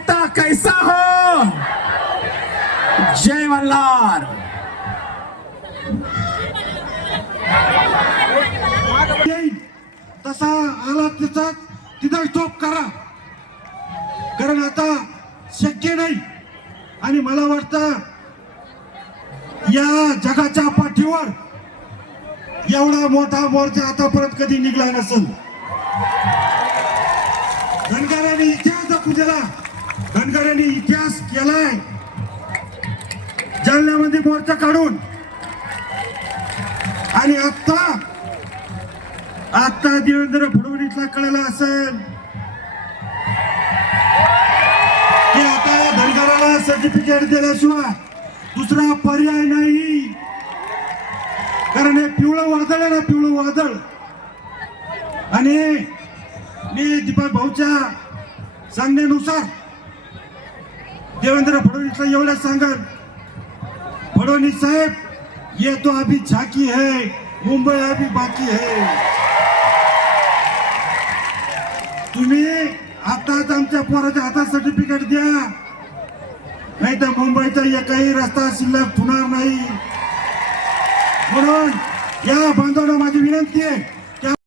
नेता कैसा हो? जय मल्हार। तसा आला तिचा तिथं स्टॉप करा. कारण आता शक्य नाही. आणि मला वाटतं या जगाच्या पाठीवर एवढा मोठा मोर्चा आतापर्यंत कधी निघला नसेल. धनगराने इतिहास दाखवू धनगरांनी धनगराने इतिहास केलाय. जालन्यामध्ये मोर्चा काढून. आणि आत्ता आत्ता देवेंद्र फडणवीसला कळलं असेल. की आता धनगराला सर्टिफिकेट दिल्याशिवाय दुसरा पर्याय नाही. कारण हे पिवळं वादळ आहे ना पिवळं वादळ. आणि मी दीपक भाऊच्या सांगण्यानुसार देवेंद्र फडणवीसला एवढं सांगत फडणवीस साहेब ये तो अभी झाकी है मुंबई अभी बाकी है. तुम्ही आताच आमच्या पोराच्या हातात सर्टिफिकेट द्या. नाही तर मुंबईचा एकही रस्ता शिल्लक होणार नाही. म्हणून या बांधवांना माझी विनंती आहे.